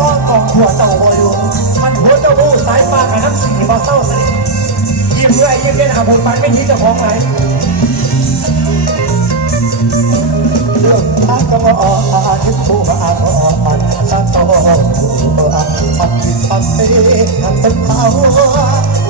ต้องกองหัวเต่าบอยู่มันหัวเจ้าบูสายปากกับน้ำสีบอเศร้าสนิทยิ้มด้วยยิ้มเล่นอาบุญมันไม่ทิ้งเจ้าของไหนเรื่องทางก็อ่อนที่ผู้มาอ่อนสักตัวปัดจิตปัดเตะทางเป็นเขา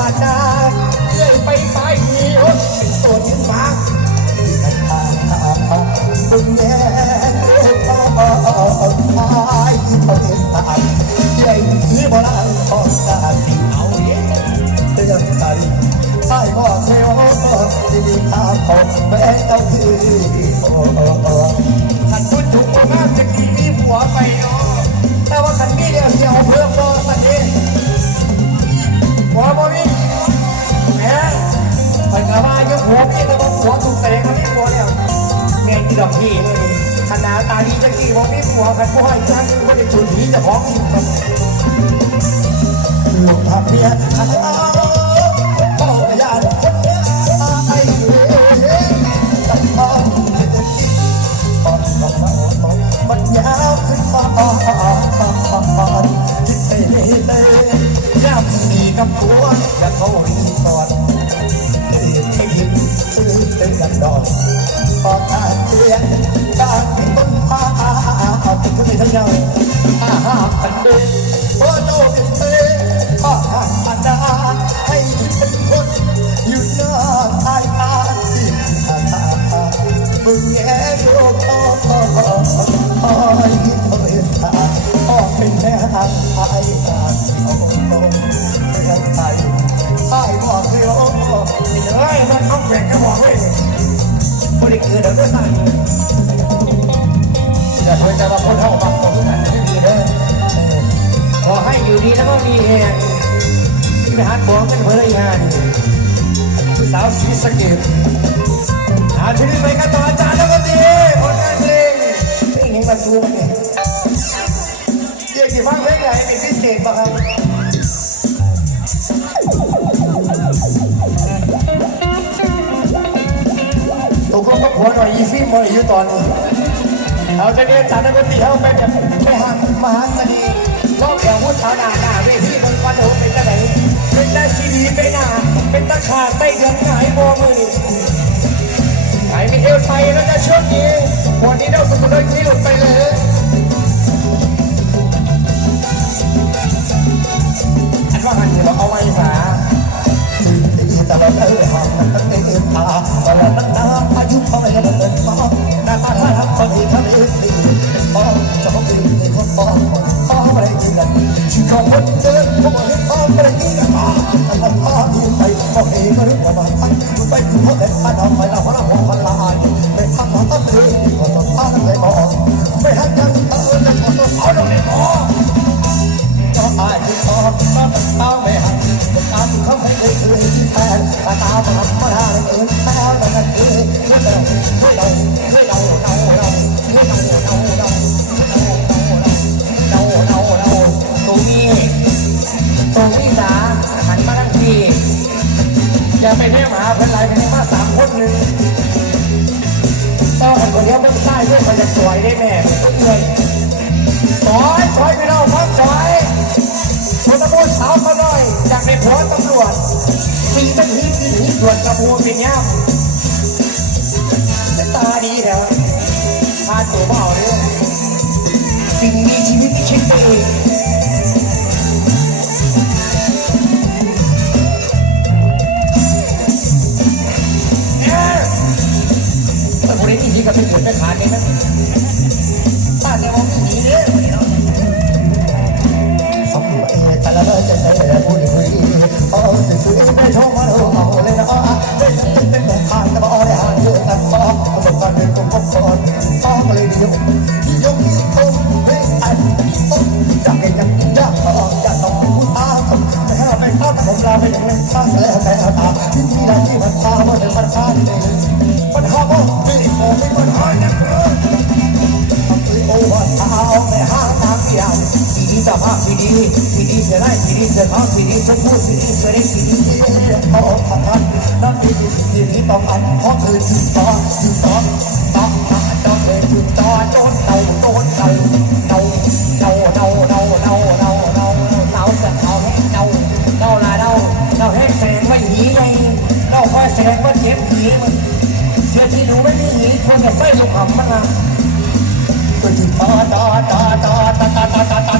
มาดาเลื่อยไปไปมีรถเป็นตัวยืนฟ้าที่กันทางทางคุณแม่พ่อพายที่ประเทศไทยใหญ่ที่โบราณของกาที่เอาเย้เตือนใจใต้ก็เที่ยวที่มีทางของแม่เจ้าที่โอ้โอ้ขันพูดถูกมากจะกีมีผัวไปเนาะแต่ว่าขันมีเดียวเดียวเพิ่มรอ ผัวบ่มีแหมขันกะว่ายังผัวพี่แต่ว่าผัวถูกแสดงว่ามีผัวแล้วแม่งที่ดอกพี่เลยขนาดตาดีจะกี่บ่มีผัวกันผู้ให้ทางนึงบ่ได้จุดผีจะของอีกลูกพักเมีย กับผัวอยากเขารีสอร์ทให้ยินซื้อเป็นกันดอกพอตาเตียนการที่ต้นพาเอาไปขึ้นในทั้งยังห้าห้าพันเดาวศรีสะเกดอาชีพไปกันต่ออาจารย์แล้วก็ดีผลงานเพลงเพลงนี้มาซูมันเนี่ยเกี่ฟังเพลงไหนเป็นพิเศษบ้างครับตกลงกับผัวหน่อยยีฟี่มาอยู่ตอนนี้เอาจะเรียนสารนักดนตรีเอาไปแบบไปหันมหาเช่วงนี้ วันนี้เราสมุนไพรที่หลุดไปเลยอันว่าหันเราเอาไว้หาที่จะมาเออหางตั้งแต่เอ็นตาตลอดตั้งนานอายุเท่าไรก็เดินฟ้าหน้าตาท่าทางคนที่ทะเลสีฟ้าจะเขาเป็นในคนฟ้าฟ้าอะไรกินกันชื่อของคนเดิน พื่อนมันจะสวยได้แม่เพื่อนสอยสอยพี่น้องพักสอยพลตำรวจสาวมาหน่อยจากในหัวตำรวจมีตะหีมีหีส่วนกระพูเป็นย่ำตาดีเด้อพาตัวเบาเด้อสิ่งมีชีวิตที่คิดไปเอง สีดีเสียได้สีดีเสียท้องสีดีชมพูสีดีเสียได้สีดีพอพันพันน้ำดีดีสีดีที่ต้องอันเพราะคือจุดต่อจุดต่อต่อหาจอดเลยจุดต่อโจนเต่าโจนเต่าเต่าเต่าเต่าเต่าเต่าเต่าเต่าเต่าจะเต่าให้เต่าเต่าลาเต่าเต่าให้แสงไม่หนีไงเต่าคอยแสงว่าเจ็บหีมันเชื่อที่รู้ไม่มีหีคนจะใส่ลูกหำมันนะก็จุดต่อต่อต่อต่อต่อต่อต่อต่อต่อต่อต่อต่อต่อต่อต่อต่อ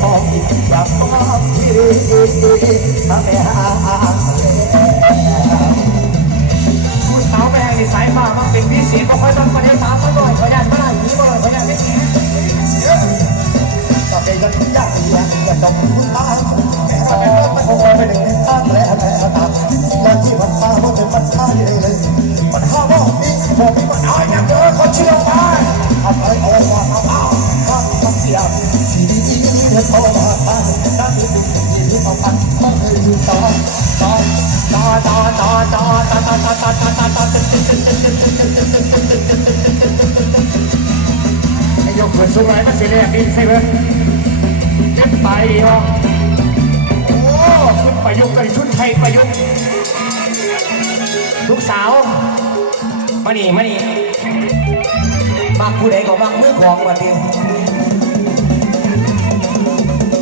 ของอยากมอบที่ถ้าไม่หา สูงไรมันเสียแรงดินใช่ไหมเจ็บไปเหรอโอ้ชุดประยุกต์กันชุดไทยประยุกต์ลูกสาวมานี่มานี่มักผู้ใดก็มักมือของวันนี้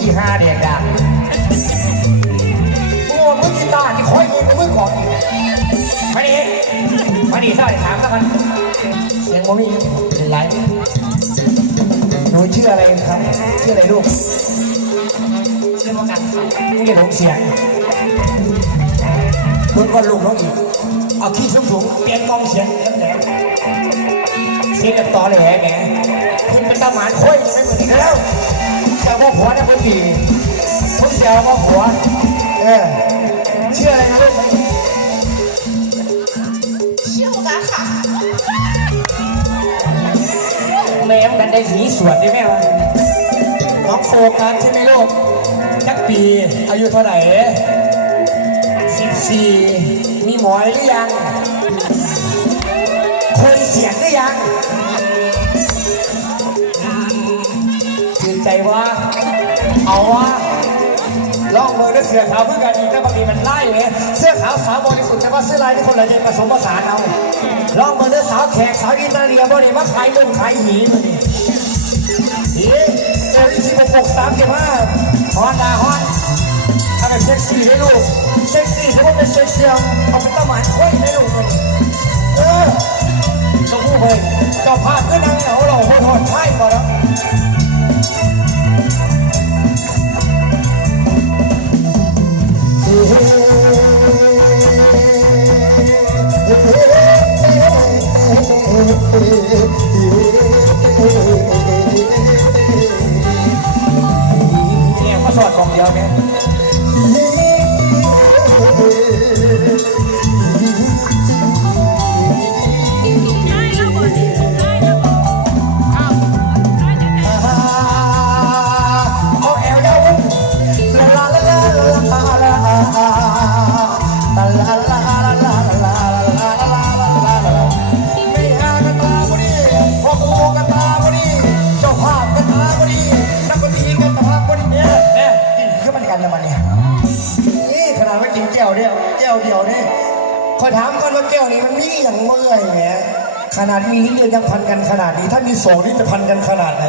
อีห้าเด็กดังโอ้มือกีตาร์ที่คอยมือมือของอีกมานี่มานี่สวัสดีถามแล้วกันเสียงบ่มีเป็นไร หนูชื่ออะไรครับ ชื่ออะไรลูกชื่อมกันครับนี่ผมเสียงมึงก็ลูกน้องอีกเอาขี้สูงสูงเปลี่ยนกล้องเสียงแหลมแหลมเสียงแบบต่อแหลแหมคุณเป็นตาหมานค่อยไม่เหมือนกันแล้วแต่ว่าผัวนะคนดีคนเดียวว่าผัวเออชื่ออะไรนะลูก แม่มกันได้สีสวนได้ไหมวะน้องโฟกัสใช่ไหมลูกจักปีอายุเท่าไหร่สิบสี่มีหมอยหรือยังเคยเสียงหรือยังตื่นใจว่าเอาว่าลองมือด้วยเสื้อขาวเพื่อกันอีกแต่บางทีมันไล่เลยเสื้อขาวสาวบริสุทธิ์แต่ว่าเสื้อลายที่คนละเจนผสมผสานเอาลองมือด้วยสาวแขกสาวอิตาเลียบริมาขายมึงขายหีมันนี่ หีเอลสิบหกสามสิบห้าฮอนดาฮอนเอาแบบเซ็กซี่ให้ลูกเซ็กซี่ถือว่าเป็นเซ็กซี่เอาเป็นตะหมานค่อยให้ลูกมันเออต้องพูดไปเจ้าภาพก็นั่งเหงาเราโหดหดใช่ก่อนแล้ว Amen. ขนาดมีลิ้นเดียวยังพันกันขนาดนี้ ถ้ามีสองนี่จะพันกันขนาดไหน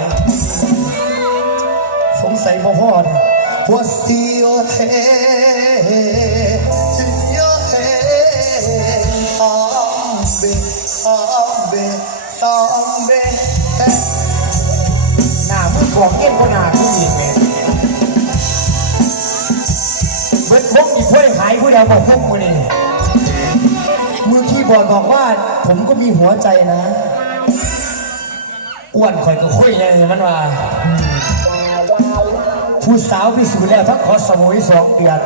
สงสัยพ่อพ่อเนี่ย What's your head? In your head, zombie, zombie, zombie. หน้ามือของเงี้ยก็หน้าผู้หญิงแหมเบิดพกอีกผู้ใดขายผู้เดียวบอกพกมือนี่ มือยบอดบอกว่า ผมก็มีหัวใจนะอ้วนคอยก็คุยไงมันว่าผู้สาวพิสูจน์แล้วทั้งขอสมุยสองเดือน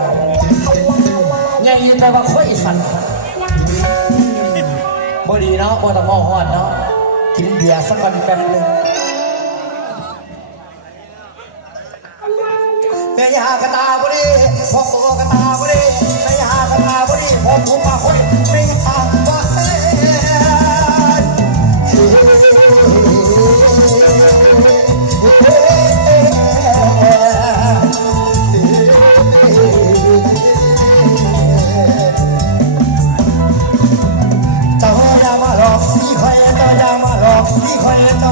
ไงยินแต่ว่าค่อยสันบ่ดีเนาะบ่ต้องมองหอดเนาะกินเบียร์สักวันแป๊บนึงแม่ยากระตาบุรีพ่อโตกระตาบุรี มา